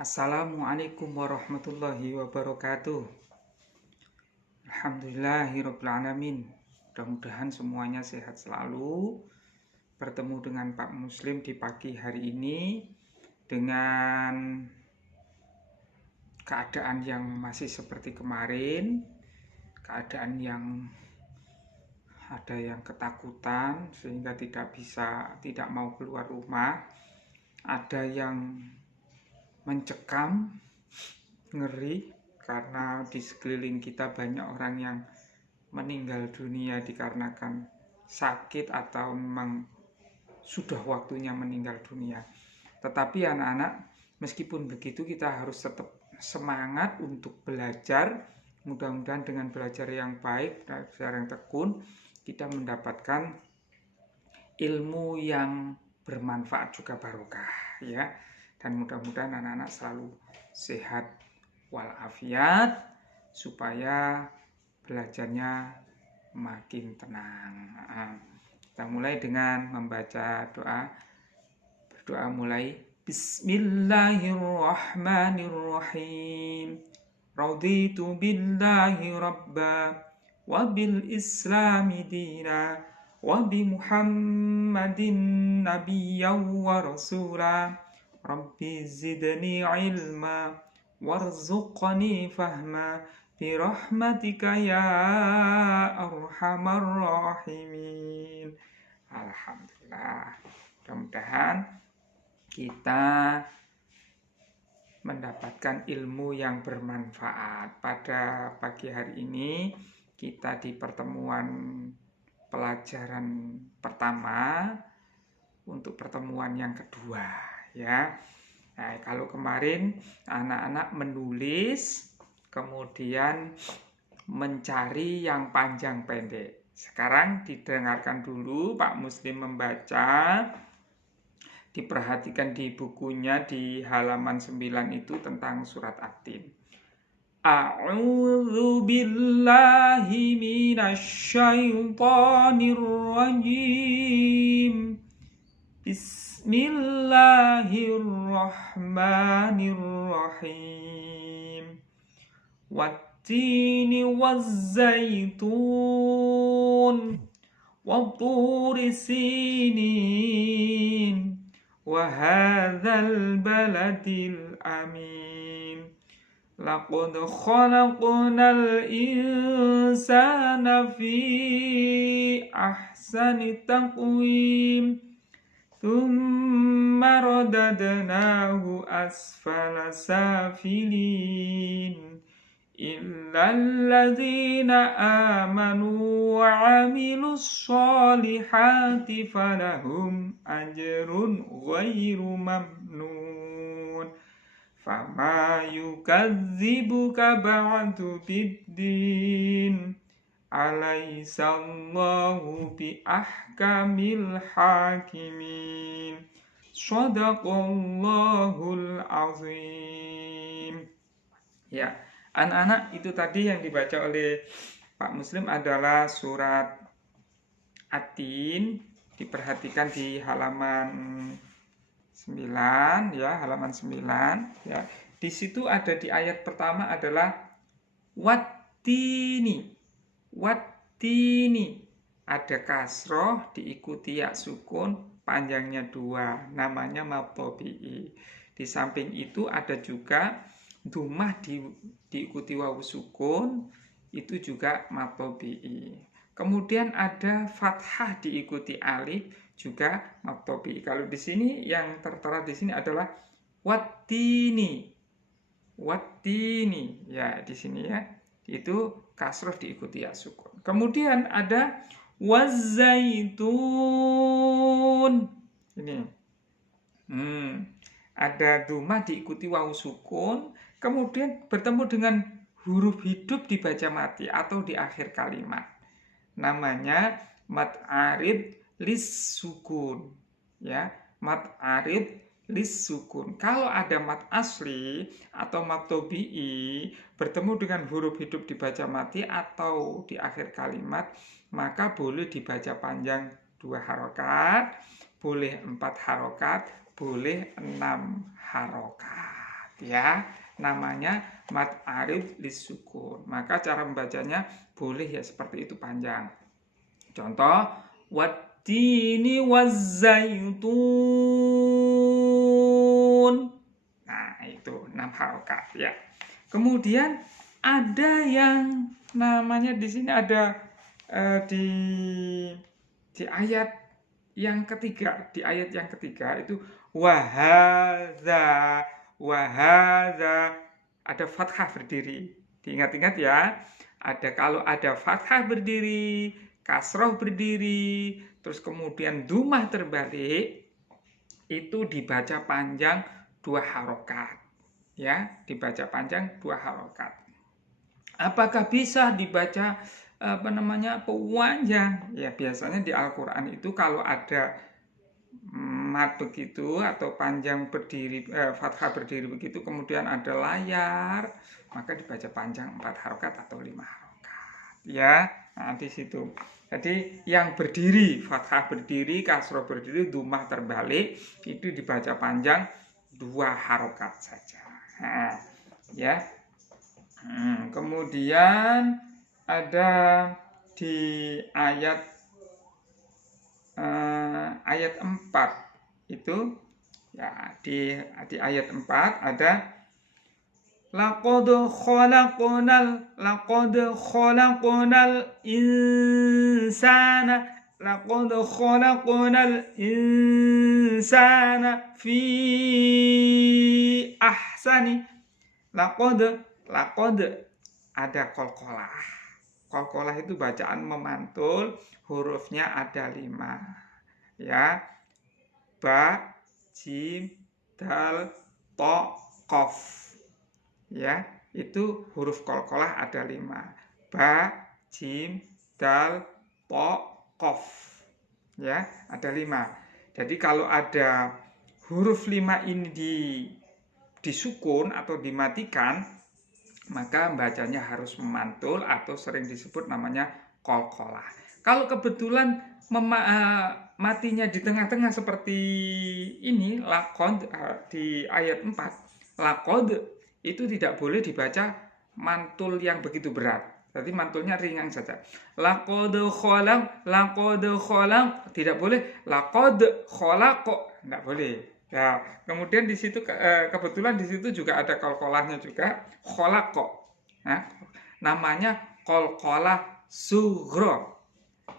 Assalamualaikum warahmatullahi wabarakatuh. Alhamdulillahirabbil alamin. Mudah-mudahan semuanya sehat selalu. Bertemu dengan Pak Muslim di pagi hari ini dengan keadaan yang masih seperti kemarin. Keadaan yang ada yang ketakutan sehingga tidak mau keluar rumah. Ada yang mencekam, ngeri, karena di sekeliling kita banyak orang yang meninggal dunia dikarenakan sakit atau memang sudah waktunya meninggal dunia. Tetapi anak-anak, meskipun begitu kita harus tetap semangat untuk belajar. Mudah-mudahan dengan belajar yang baik, belajar yang tekun, kita mendapatkan ilmu yang bermanfaat juga barokah, ya. Dan mudah-mudahan anak-anak selalu sehat walafiat supaya belajarnya makin tenang. Kita mulai dengan membaca doa. Berdoa mulai. Bismillahirrahmanirrahim. Raditu billahi rabba wa bil islami dina wa bi Muhammadin nabiyyan wa rasula. Rabbi zidni ilma warzuqni fahma birahmatika ya arhamar rahimin. Alhamdulillah. Mudah-mudahan kita mendapatkan ilmu yang bermanfaat. Pada pagi hari ini kita di pertemuan pelajaran pertama untuk pertemuan yang kedua, ya. Nah, kalau kemarin anak-anak menulis kemudian mencari yang panjang pendek. Sekarang didengarkan dulu Pak Muslim membaca. Diperhatikan di bukunya di halaman 9 itu tentang surat At-Tin. A'udzu billahi minasyaitonir rajim. Bismillahirrahmanirrahim. Wattini wazzaitun watturi sinin wa hadzal baladil amin. Laqad khalaqnal insana fi ahsani taqwim. Thumma radadnahu asfala safilin. Illalladzina amanu wa amilus solihati falahum ajrun ghairu mamnun. Fama yukadzibuka ba'du biddin. Alaihissallahu bi ahkamil hakimin. Shadaqallahul azim. Ya, anak-anak, itu tadi yang dibaca oleh Pak Muslim adalah surat At-Tin. Diperhatikan di halaman 9, ya, halaman 9, ya. Di situ ada di ayat pertama adalah wattini. Wattini, ada kasroh diikuti ya sukun, panjangnya 2, namanya mad tabi'i. Di samping itu ada juga dhammah diikuti wawu sukun, itu juga mad tabi'i. Kemudian ada fathah diikuti alif, juga mad tabi'i. Kalau di sini yang tertera di sini adalah wattini. Wattini, ya, di sini ya. Itu kasroh diikuti ya sukun. Kemudian ada wazzaitun. Ini. Ada dhammah diikuti wawu sukun, kemudian bertemu dengan huruf hidup dibaca mati atau di akhir kalimat. Namanya mad arid lis sukun. Ya, mad arid lis sukun. Kalau ada mad asli atau mad tabi'i bertemu dengan huruf hidup dibaca mati atau di akhir kalimat, maka boleh dibaca panjang 2 harokat, boleh 4 harokat, boleh 6 harokat. ya, namanya mad arid lisukun. Maka cara membacanya boleh ya seperti itu panjang. Contoh, wattini wazzaitun. Nah, itu 6 harokat ya. Kemudian ada yang namanya di sini ada di ayat yang ketiga, itu wahadza ada fathah berdiri. Diingat-ingat ya. Kalau ada fathah berdiri, kasroh berdiri, terus kemudian dumah terbalik, itu dibaca panjang 2 harokat. Ya, dibaca panjang 2 harokat. Apakah bisa dibaca panjang? Ya, biasanya di Al-Qur'an itu kalau ada mat begitu atau panjang berdiri, fathah berdiri begitu, kemudian ada layar, maka dibaca panjang 4 harokat atau 5 harokat. Ya, nah di situ. Jadi yang berdiri, fathah berdiri, kasroh berdiri, dumah terbalik, itu dibaca panjang 2 harokat saja. Nah, ya. Kemudian ada di ayat 4 itu ya, di ayat 4 ada laqad khalaqnal insana fi ahsani. Laqad ada qalqalah. Qalqalah itu bacaan memantul, hurufnya ada 5. Ya. Ba, jim, dal, to, qaf. Ya, itu huruf qalqalah ada 5. Ba, jim, dal, to, qaf. Ya, ada 5. Jadi kalau ada huruf 5 ini disukun atau dimatikan, maka bacanya harus memantul atau sering disebut namanya qalqalah. Kalau kebetulan matinya di tengah-tengah seperti ini, laqad di ayat 4, laqad itu tidak boleh dibaca mantul yang begitu berat. Jadi mantulnya ringan saja. Laqad khalaq tidak boleh laqad khalaqa, tidak boleh. Ya, kemudian di situ kebetulan di situ juga ada qalqalahnya juga, khalaqa. Nah, namanya qalqalah sughra.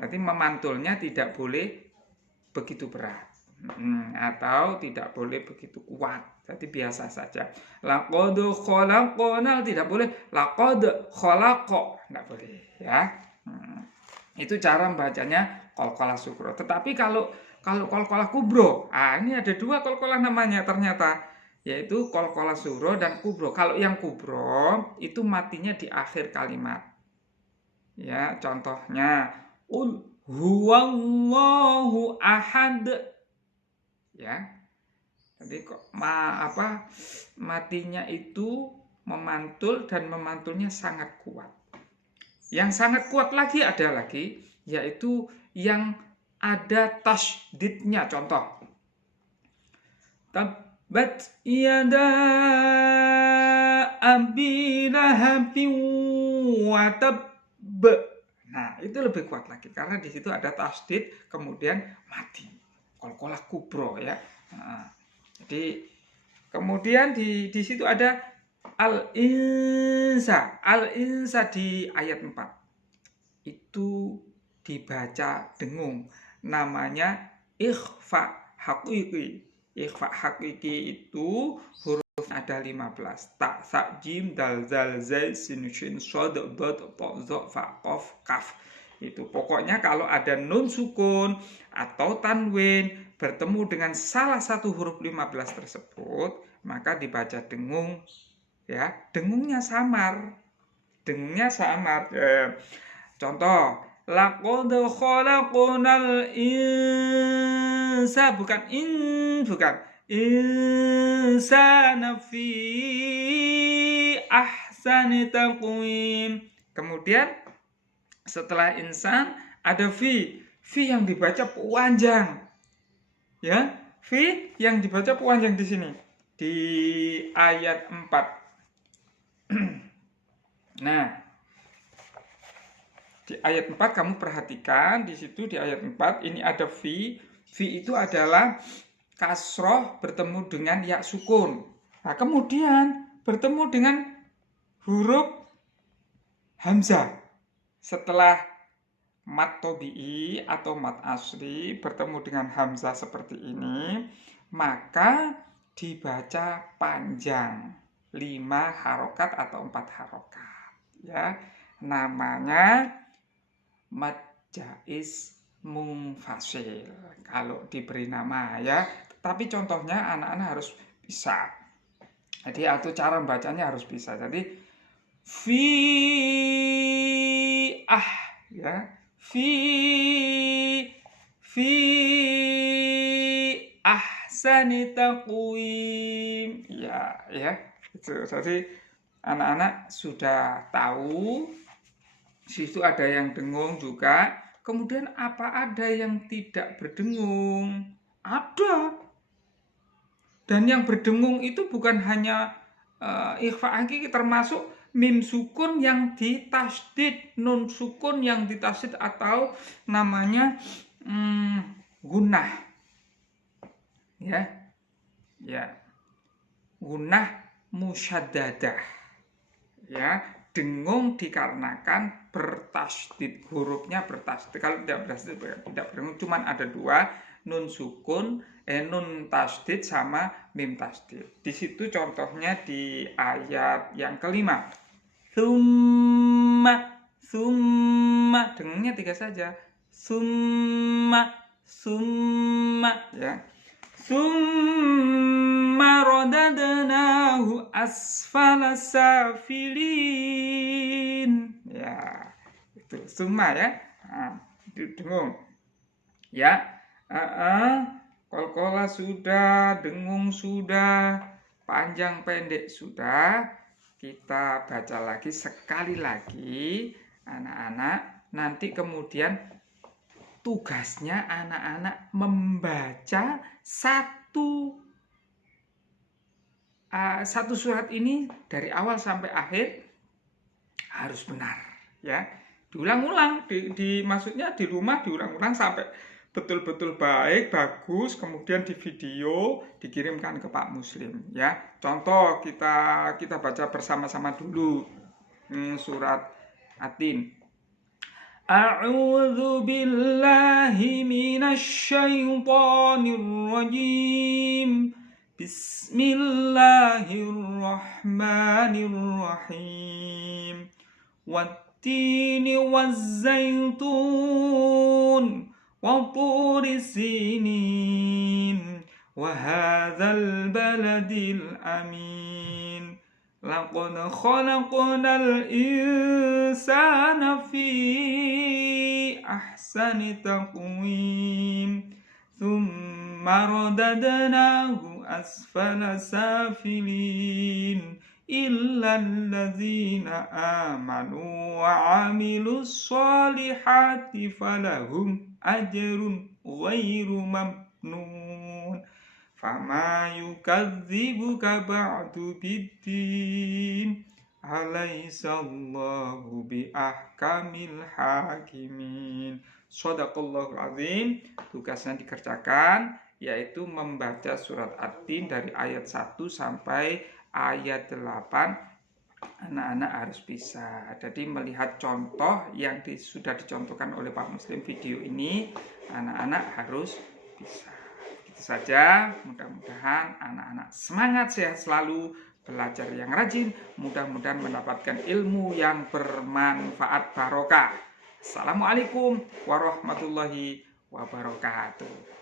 Jadi memantulnya tidak boleh begitu berat. Atau tidak boleh begitu kuat. Jadi biasa saja. Laqad khalaqnal tidak boleh laqad khalaqa, tidak boleh ya. Itu cara membacanya qalqalah sughra. Tetapi kalau qalqalah kubro, ini ada 2 qalqalah namanya ternyata, yaitu qalqalah sughra dan kubro. Kalau yang kubro itu matinya di akhir kalimat. Ya, contohnya qul huwallahu ahad. Ya. Jadi matinya itu memantul dan memantulnya sangat kuat. Yang sangat kuat lagi ada lagi, yaitu yang ada tasydidnya. Contoh, tabbat yada abi lahabin wa tabb. Nah, itu lebih kuat lagi karena di situ ada tasydid kemudian mati. Qalqalah kubro ya. Nah, jadi kemudian di situ ada al-insa di ayat 4. Itu dibaca dengung, namanya ikhfa haqiqi. Ikhfa haqiqi itu huruf ada 15. Ta, sa, jim, dal, zal, zai, sin, shin, shad, dad, ta, za, fa, qaf, kaf. Itu pokoknya kalau ada nun sukun atau tanwin bertemu dengan salah satu huruf 15 tersebut, maka dibaca dengung. Ya, dengungnya samar. Contoh, laqad khalaqnal insa, bukan insana fi ahsani taqwim. Kemudian setelah insan ada fi yang dibaca panjang. Ya, fi yang dibaca panjang di sini. di ayat 4. Nah, di ayat 4 kamu perhatikan di situ di ayat 4 ini ada fi. Fi itu adalah kasroh bertemu dengan ya sukun. Nah, kemudian bertemu dengan huruf hamzah. Setelah mat tobi'i atau mat asli bertemu dengan hamzah seperti ini, maka dibaca panjang 5 harokat atau 4 harokat. Ya, namanya mad jaiz munfasil. Kalau diberi nama ya, tapi contohnya anak-anak harus bisa. Jadi atau cara membacanya harus bisa. Jadi fi ya, fi ahsani taqwim. Ya. Itu. Jadi anak-anak sudah tahu. Situ ada yang dengung juga. Kemudian apa ada yang tidak berdengung? Ada. Dan yang berdengung itu bukan hanya ikhfa hakiki, termasuk mim sukun yang ditasdid, nun sukun yang ditasdid atau namanya gunnah. Ya. Gunnah musyaddadah. Ya, dengung dikarenakan bertasdid, hurufnya bertasdid. Kalau tidak bertasdid tidak berdengung, cuman ada 2, nun sukun, nun tasdid sama mim tasdid. Di situ contohnya di ayat yang kelima. Summa dengungnya 3 saja. Summa ya. Summa radadnahu asfala safilin. Ya, itu summa ya. Nah, dengung. Ya. Qalqalah sudah, dengung sudah, panjang pendek sudah. Kita baca lagi sekali lagi anak-anak. Nanti kemudian tugasnya anak-anak membaca satu surat ini dari awal sampai akhir harus benar ya. Diulang-ulang, maksudnya di rumah diulang-ulang sampai betul-betul baik, bagus, kemudian di video dikirimkan ke Pak Muslim ya. Contoh kita baca bersama-sama dulu surat Atin. A'udzu billahi minasyaitonir rajim. Bismillahirrahmanirrahim. Wattini wazzaitun wa turi sinin wa hadzal baladil amin. Laqad khalaqnal insana fi ahsani taqwim. Thumma radadnahu asfala safilin. Illa alladzina amanu wa amilus solihati falahum ajrun ghairu mamnun. Fama yukadzibuka ba'du biddin. Alaihissallahu biahkamil hakimin. Shadaqallahul azim. Tugasnya dikerjakan, yaitu membaca surat At-Tin dari ayat 1 sampai ayat 8. Anak-anak harus bisa. Jadi melihat contoh yang sudah dicontohkan oleh Pak Muslim video ini, anak-anak harus bisa. Saja, mudah-mudahan anak-anak semangat, sehat selalu, belajar yang rajin, mudah-mudahan mendapatkan ilmu yang bermanfaat barokah. Assalamualaikum warahmatullahi wabarakatuh.